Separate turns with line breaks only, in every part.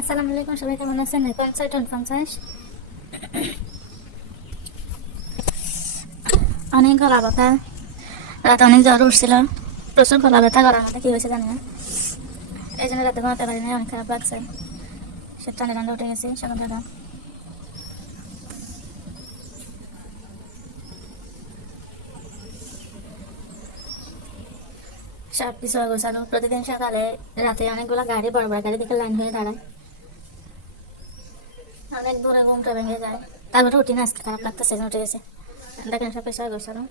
আসসালামু আলাইকুম, সবাই কেমন আছেন? এখন ছয়টা পঞ্চাশ। অনেক গলা ব্যথা। রাতে অনেক জ্বর উঠছিল। প্রচুর গলা ব্যথা, গলার মধ্যে কী হয়েছে জানি না। এই জন্য রাতে ঘুমাতে পারি না অনেক খারাপ লাগছে। সে টানে টানে উঠে গেছে সকাল দাদা। সব কিছু গোছানো প্রতিদিন সকালে রাতে অনেকগুলো গাড়ি, বড় বড় গাড়ি দেখে লাইন হয়ে দাঁড়ায়। অনেক দূরে ঘুমটা ভেঙে যায়। তারপরে উঠি না আজকে খারাপ লাগতেছে, উঠে গেছে। দেখেন সব পেশা গোছানো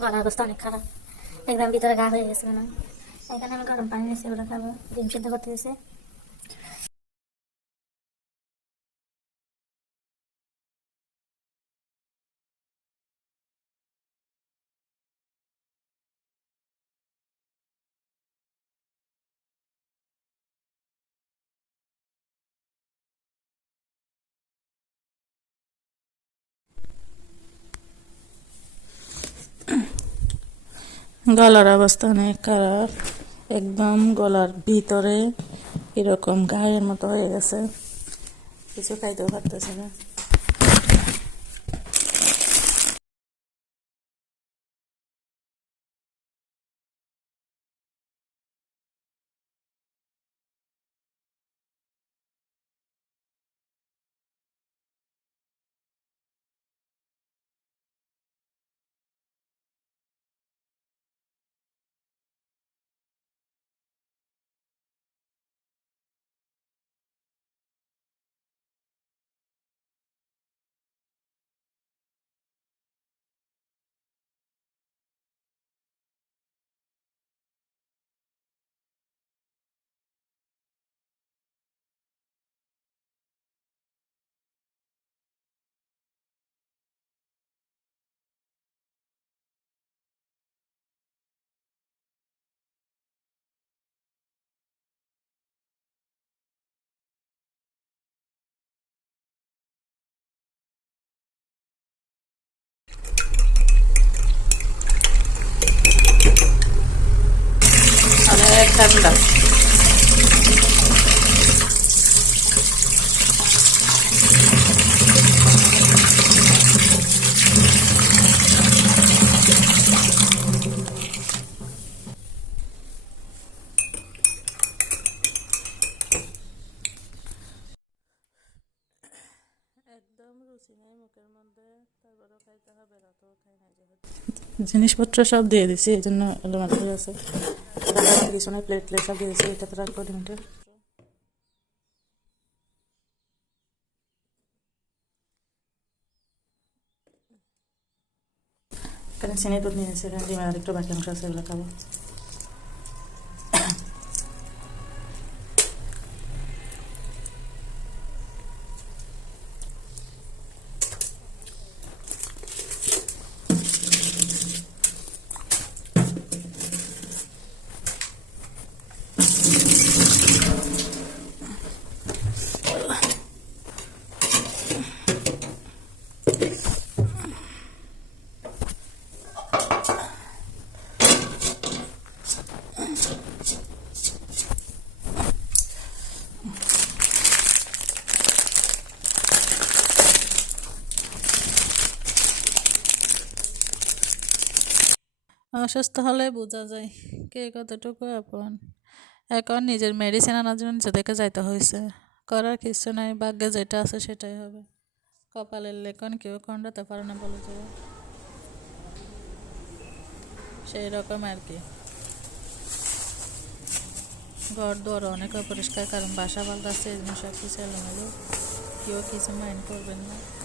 গলার অবস্থা অনেক খারাপ। একদম ভিতরে গা হয়ে গেছে কেন এখানে আমি গরম পানি নিয়েছি, ওটা খাব। ডিম সিদ্ধ করতে গেছে
গলার অবস্থা অনেক খারাপ। একদম গলার ভিতরে এরকম গায়ের মতো হয়ে গেছে। কিছু খাইতেও পারতেছে না। অনেক ঠান্ডা একদম জিনিসপত্র সব দিয়ে দিছি, এই জন্য আছে। প্লেট এখানে চিনি দুধ নিয়ে এসে এখানে ডিমের আরেকটু বাকি অংশ আছে, এগুলো খাব। অসুস্থ হলে বোঝা যায় কে কতটুকু আপন। এখন নিজের মেডিসিন আনার জন্য নিজে থেকে যাইতে হয়েছে করার কিছু নাই, ভাগ্যে যেটা আছে সেটাই হবে। কপালের লেখন কেউ খণ্ডাতে পারে না বলে যাবে সেই রকম আর কি। ঘর, দুয়ার অনেক অপরিষ্কার, কারণ বাসা পাল্টাচ্ছে এই জন্য সব কিছু এলোমেলো। কেউ কিছু মাইন্ড করবেন না।